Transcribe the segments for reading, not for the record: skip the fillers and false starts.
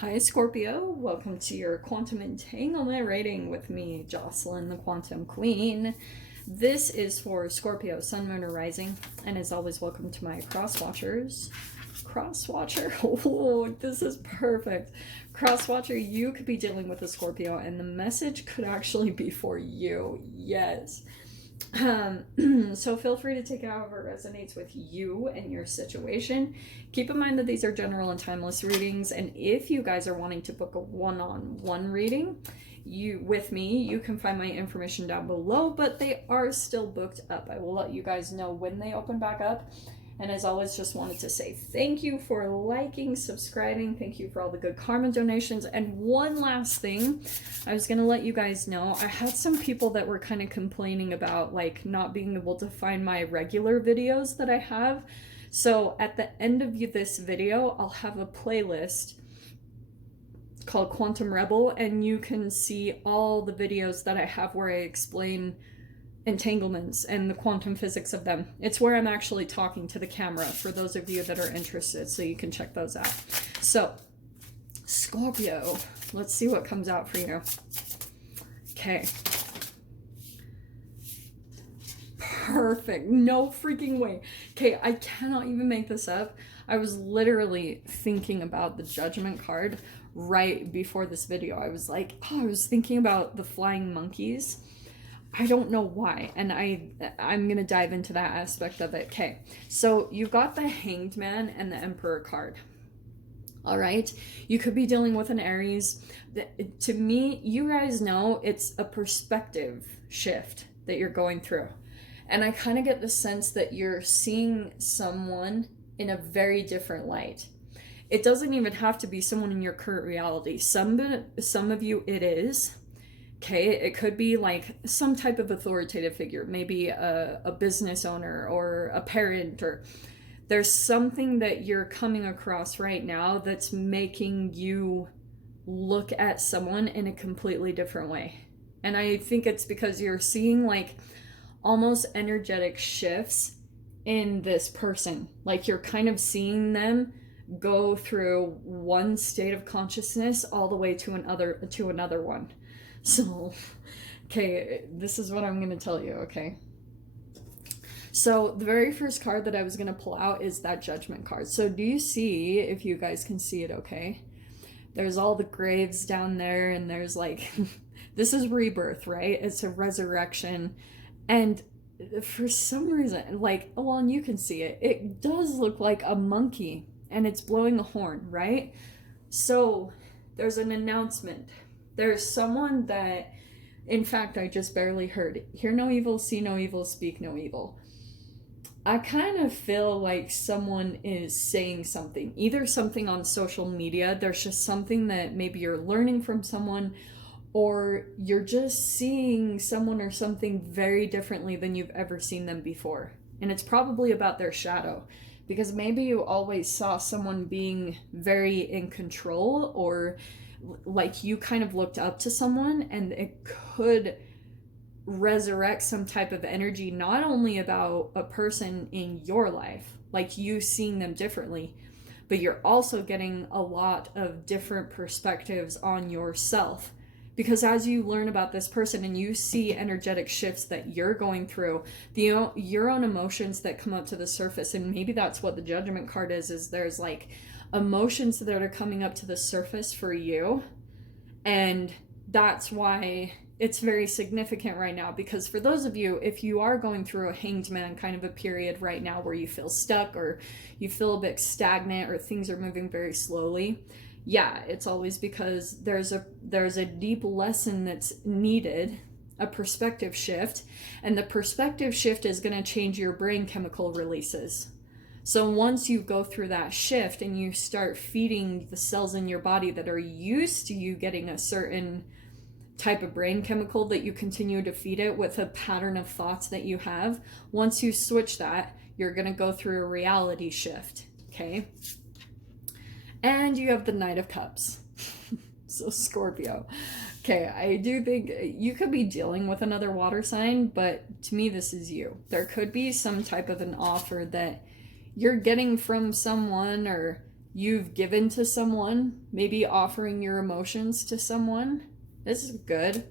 Hi Scorpio, welcome to your quantum entanglement reading with me, Jocelyn, the Quantum Queen. This is for Scorpio, Sun, Moon, or Rising, and as always, welcome to my cross watchers. Cross watcher, oh, this is perfect. Cross watcher, you could be dealing with a Scorpio, and the message could actually be for you. Yes. So feel free to take it however it resonates with you and your situation. Keep in mind that these are general and timeless readings, and if you guys are wanting to book a one-on-one reading with me, you can find my information down below, but they are still booked up. I will let you guys know when they open back up. And as always, just wanted to say thank you for liking, subscribing. Thank you for all the good karma donations. And one last thing, I was going to let you guys know, I had some people that were kind of complaining about like not being able to find my regular videos that I have. So at the end of this video, I'll have a playlist called Quantum Rebel, and you can see all the videos that I have where I explain entanglements and the quantum physics of them. It's where I'm actually talking to the camera for those of you that are interested, so you can check those out. So, Scorpio, let's see what comes out for you. Okay. Perfect. No freaking way. Okay, I cannot even make this up. I was literally thinking about the Judgment card right before this video. I was like, oh, I was thinking about the flying monkeys. I don't know why, and I'm gonna dive into that aspect of it. Okay, so you've got the Hanged Man and the Emperor card. All right, you could be dealing with an Aries. To me, you guys know it's a perspective shift that you're going through, and I kind of get the sense that you're seeing someone in a very different light. It doesn't even have to be someone in your current reality. Some of you it is. Okay, it could be like some type of authoritative figure, maybe a business owner or a parent, or there's something that you're coming across right now that's making you look at someone in a completely different way. And I think it's because you're seeing like almost energetic shifts in this person. Like you're kind of seeing them go through one state of consciousness all the way to another one. So, okay, this is what I'm going to tell you, okay? So, the very first card that I was going to pull out is that Judgment card. So, do you see, if you guys can see it, okay? There's all the graves down there, and there's like, this is rebirth, right? It's a resurrection. And for some reason, like, well, and you can see it, it does look like a monkey, and it's blowing a horn, right? So, there's an announcement. There's someone that, in fact, I just barely heard. Hear no evil, see no evil, speak no evil. I kind of feel like someone is saying something, either something on social media, there's just something that maybe you're learning from someone, or you're just seeing someone or something very differently than you've ever seen them before. And it's probably about their shadow, because maybe you always saw someone being very in control, or like you kind of looked up to someone, and it could resurrect some type of energy, not only about a person in your life, like you seeing them differently, but you're also getting a lot of different perspectives on yourself. Because as you learn about this person and you see energetic shifts that you're going through, your own emotions that come up to the surface, and maybe that's what the Judgment card is there's like emotions that are coming up to the surface for you, and that's why it's very significant right now. Because for those of you, if you are going through a Hanged Man kind of a period right now where you feel stuck, or you feel a bit stagnant, or things are moving very slowly, yeah, it's always because there's a deep lesson that's needed, a perspective shift, and the perspective shift is going to change your brain chemical releases. So once you go through that shift and you start feeding the cells in your body that are used to you getting a certain type of brain chemical, that you continue to feed it with a pattern of thoughts that you have, once you switch that, you're going to go through a reality shift, okay? And you have the Knight of Cups. So Scorpio. Okay, I do think you could be dealing with another water sign, but to me this is you. There could be some type of an offer that you're getting from someone, or you've given to someone, maybe offering your emotions to someone. This is good.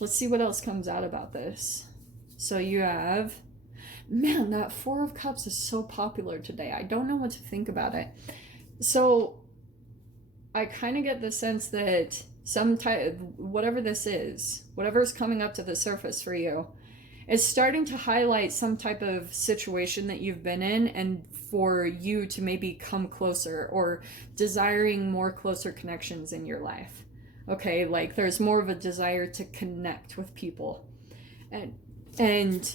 Let's see what else comes out about this. So you have, man, that Four of Cups is so popular today. I don't know what to think about it. So I kind of get the sense that some type, whatever this is, whatever's coming up to the surface for you, is starting to highlight some type of situation that you've been in, and for you to maybe come closer or desiring more closer connections in your life. Okay, like there's more of a desire to connect with people. And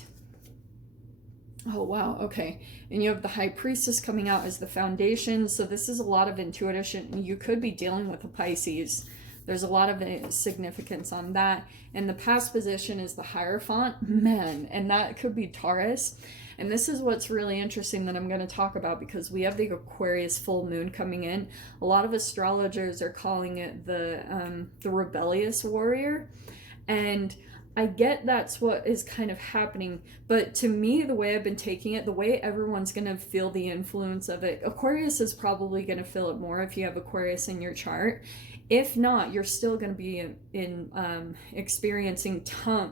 oh wow, okay. And you have the High Priestess coming out as the foundation. So this is a lot of intuition. You could be dealing with a Pisces. There's a lot of significance on that. And the past position is the Hierophant. Man, and that could be Taurus. And this is what's really interesting that I'm going to talk about, because we have the Aquarius full moon coming in. A lot of astrologers are calling it the rebellious warrior. And I get that's what is kind of happening, but to me, the way I've been taking it, the way everyone's going to feel the influence of it, Aquarius is probably going to feel it more if you have Aquarius in your chart. If not, you're still going to be experiencing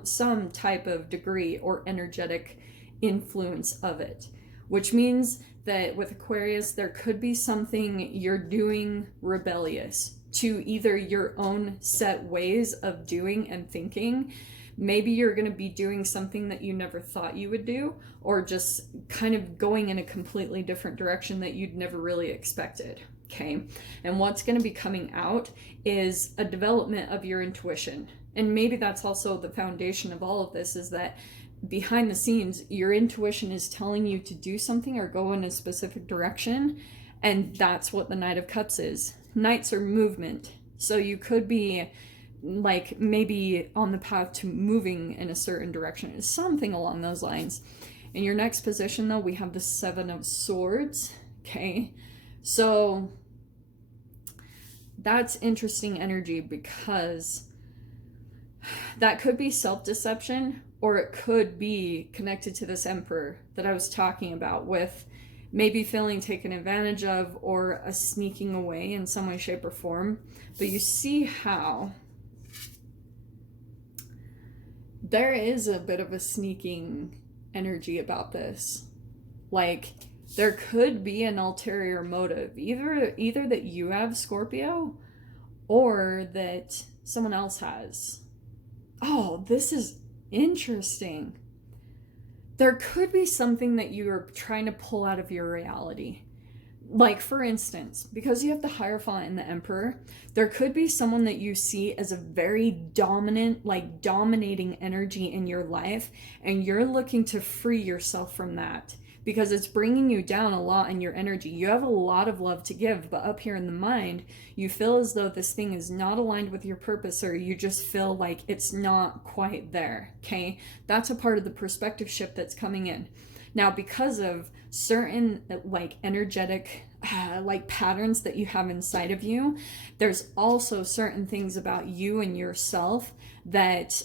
some type of degree or energetic influence of it, which means that with Aquarius, there could be something you're doing rebellious to either your own set ways of doing and thinking. Maybe you're going to be doing something that you never thought you would do, or just kind of going in a completely different direction that you'd never really expected. Okay. And what's going to be coming out is a development of your intuition. And maybe that's also the foundation of all of this, is that behind the scenes, your intuition is telling you to do something or go in a specific direction. And that's what the Knight of Cups is. Knights are movement. So you could be like maybe on the path to moving in a certain direction, something along those lines. In your next position, though, we have the Seven of Swords. Okay. So that's interesting energy, because that could be self-deception, or it could be connected to this Emperor that I was talking about, with maybe feeling taken advantage of or a sneaking away in some way, shape, or form. But you see how there is a bit of a sneaking energy about this. Like, there could be an ulterior motive, either that you have, Scorpio, or that someone else has. Oh, this is interesting. There could be something that you are trying to pull out of your reality. Like, for instance, because you have the Hierophant and the Emperor, there could be someone that you see as a very dominant, like dominating energy in your life, and you're looking to free yourself from that, because it's bringing you down a lot in your energy. You have a lot of love to give, but up here in the mind, you feel as though this thing is not aligned with your purpose, or you just feel like it's not quite there, okay? That's a part of the perspective shift that's coming in. Now, because of certain like energetic like patterns that you have inside of you, there's also certain things about you and yourself that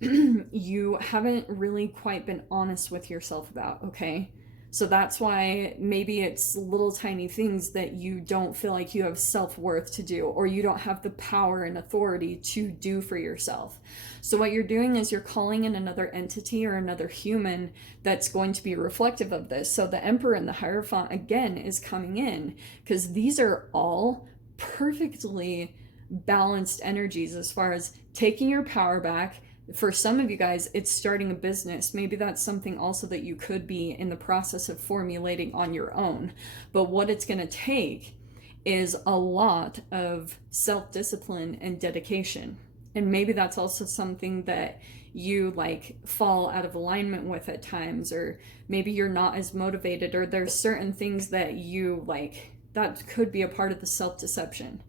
you haven't really quite been honest with yourself about, okay? So that's why maybe it's little tiny things that you don't feel like you have self-worth to do, or you don't have the power and authority to do for yourself. So what you're doing is you're calling in another entity or another human that's going to be reflective of this. So the Emperor and the Hierophant, again, is coming in, because these are all perfectly balanced energies as far as taking your power back. For some of you guys, it's starting a business. Maybe that's something also that you could be in the process of formulating on your own. But what it's going to take is a lot of self-discipline and dedication. And maybe that's also something that you like fall out of alignment with at times, or maybe you're not as motivated, or there's certain things that you like that could be a part of the self-deception.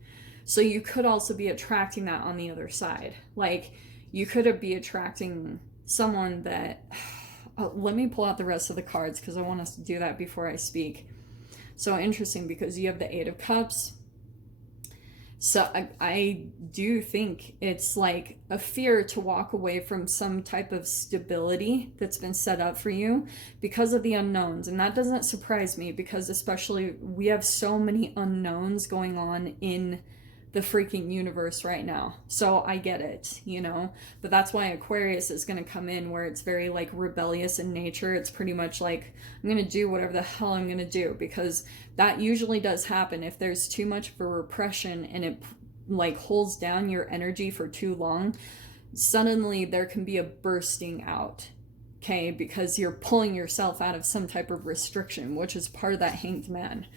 So you could also be attracting that on the other side. Like, you could be attracting someone that, let me pull out the rest of the cards, because I want us to do that before I speak. So interesting, because you have the Eight of Cups. So I do think it's like a fear to walk away from some type of stability that's been set up for you because of the unknowns. And that doesn't surprise me, because especially we have so many unknowns going on in the freaking universe right now. So I get it, you know, but that's why Aquarius is going to come in, where it's very like rebellious in nature. It's pretty much like, I'm going to do whatever the hell I'm going to do, because that usually does happen if there's too much of a repression and it like holds down your energy for too long. Suddenly there can be a bursting out, okay, because you're pulling yourself out of some type of restriction, which is part of that Hanged Man.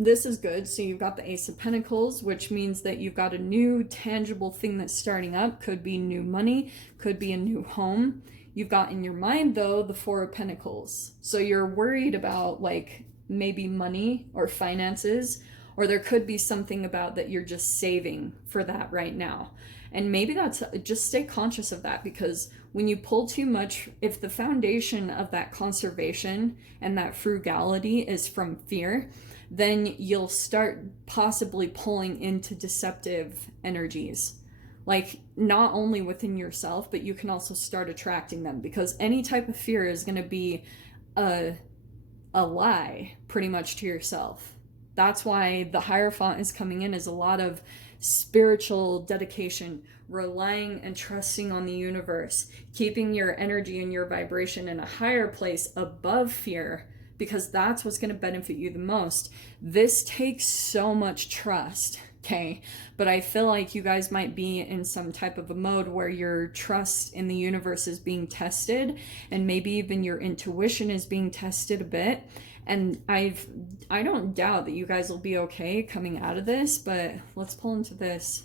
This is good. So you've got the Ace of Pentacles, which means that you've got a new tangible thing that's starting up. Could be new money, could be a new home. You've got in your mind, though, the Four of Pentacles. So you're worried about like maybe money or finances, or there could be something about that you're just saving for that right now. And maybe that's, just stay conscious of that, because when you pull too much, if the foundation of that conservation and that frugality is from fear, then you'll start possibly pulling into deceptive energies. Like, not only within yourself, but you can also start attracting them, because any type of fear is going to be a lie pretty much to yourself. That's why the Hierophant is coming in as a lot of spiritual dedication, relying and trusting on the universe, keeping your energy and your vibration in a higher place above fear, because that's what's going to benefit you the most. This takes so much trust, okay? But I feel like you guys might be in some type of a mode where your trust in the universe is being tested, and maybe even your intuition is being tested a bit. And I don't doubt that you guys will be okay coming out of this, but let's pull into this.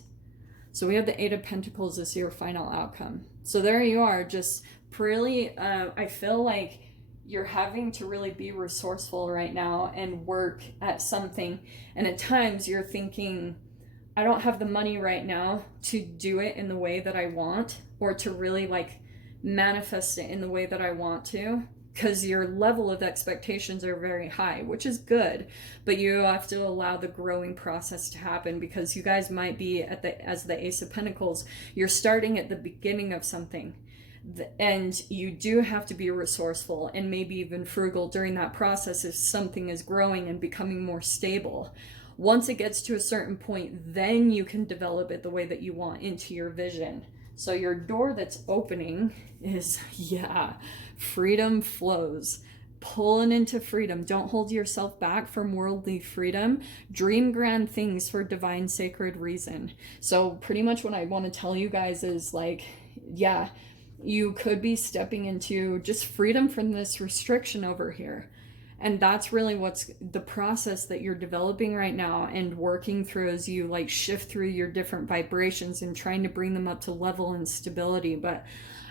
So we have the Eight of Pentacles as your final outcome. So there you are, just really, I feel like you're having to really be resourceful right now and work at something. And at times you're thinking, I don't have the money right now to do it in the way that I want, or to really like manifest it in the way that I want to, because your level of expectations are very high, which is good, but you have to allow the growing process to happen, because you guys might be as the Ace of Pentacles, you're starting at the beginning of something. And you do have to be resourceful and maybe even frugal during that process if something is growing and becoming more stable. Once it gets to a certain point, then you can develop it the way that you want into your vision. So your door that's opening is, yeah, freedom flows. Pulling into freedom. Don't hold yourself back from worldly freedom. Dream grand things for divine sacred reason. So pretty much what I want to tell you guys is like, yeah, you could be stepping into just freedom from this restriction over here. And that's really what's the process that you're developing right now and working through as you like shift through your different vibrations and trying to bring them up to level and stability. But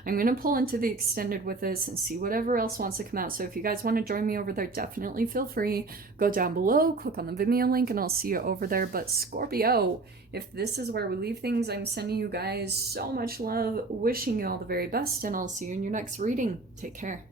I'm going to pull into the extended with this and see whatever else wants to come out. So if you guys want to join me over there, definitely feel free. Go down below, click on the Vimeo link, and I'll see you over there. But Scorpio, if this is where we leave things, I'm sending you guys so much love, wishing you all the very best, and I'll see you in your next reading. Take care.